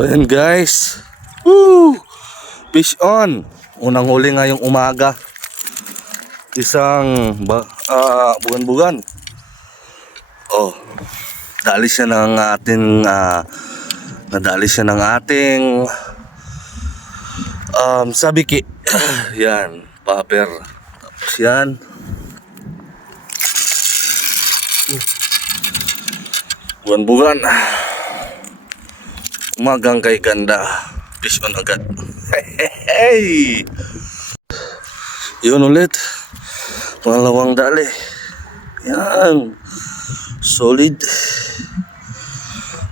So ayan guys. Woo! Fish on. Unang huli ngayong umaga. Isang bugan-bugan. Oh. Dali siya ng ating nadali siya ng ating sabiki. Yan, paper. Tapos yan. Bugan-bugan. Umagang kay ganda. Fish on agad. Hey! Yun ulit. Pangalawang dali. Yan. Solid.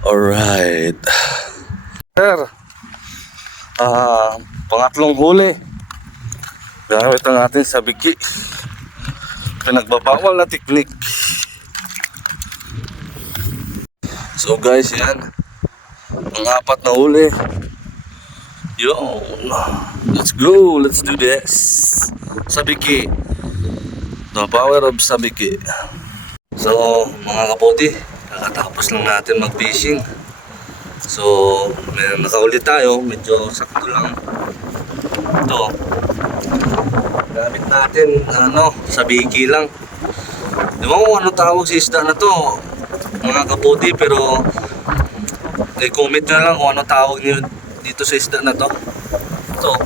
Alright. Sir. Pangatlong huli. Gamit ang ating sabiki. Pinagbabawal na teknik. So guys, yan. Ang-apat na huli. Yo, let's go. Let's do this. Sabiki. The power of sabiki. So, mga kaputi, kakatapos lang natin mag-fishing. So, may nakaulit tayo. Medyo sakto lang. Ito. Gamit natin, sabiki lang. Di ba kung ano tawag sa isda na to, mga kaputi, pero i-comment nyo lang kung ano tawag nyo dito sa isda na to. Ito.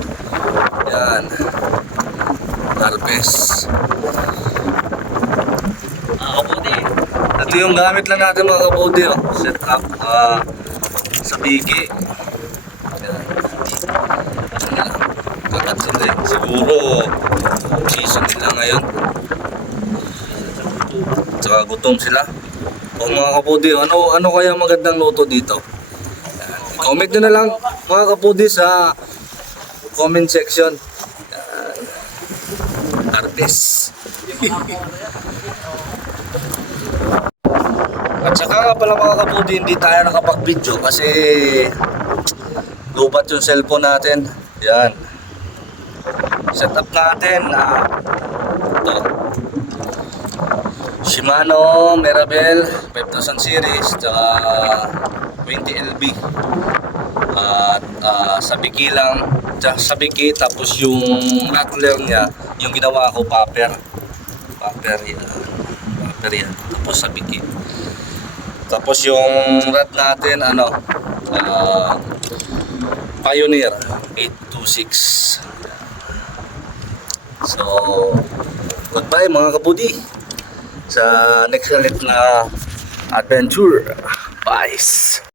Yan. Carpes. Kaputi. Ito yung gamit lang natin mga kaputi. Set up sabiki. Yan. Kakatsin din. Siguro season nila ngayon. Tsaka gutom sila. O mga kaputi, ano kaya magandang luto dito? Comment nyo na lang mga kapudi sa comment section. Artes. At saka nga pala mga kapudi, hindi tayo nakapag-video kasi lubat yung cellphone natin. Yan. Setup natin ito. Shimano Mirabel 5000 series tsaka 20 LB at sabiki lang, sabiki, tapos yung rattler niya yung ginawa ko paper yan, tapos sabiki, tapos yung rod natin Pioneer 826. So goodbye mga kabudi sa next ulit na adventure. Bye.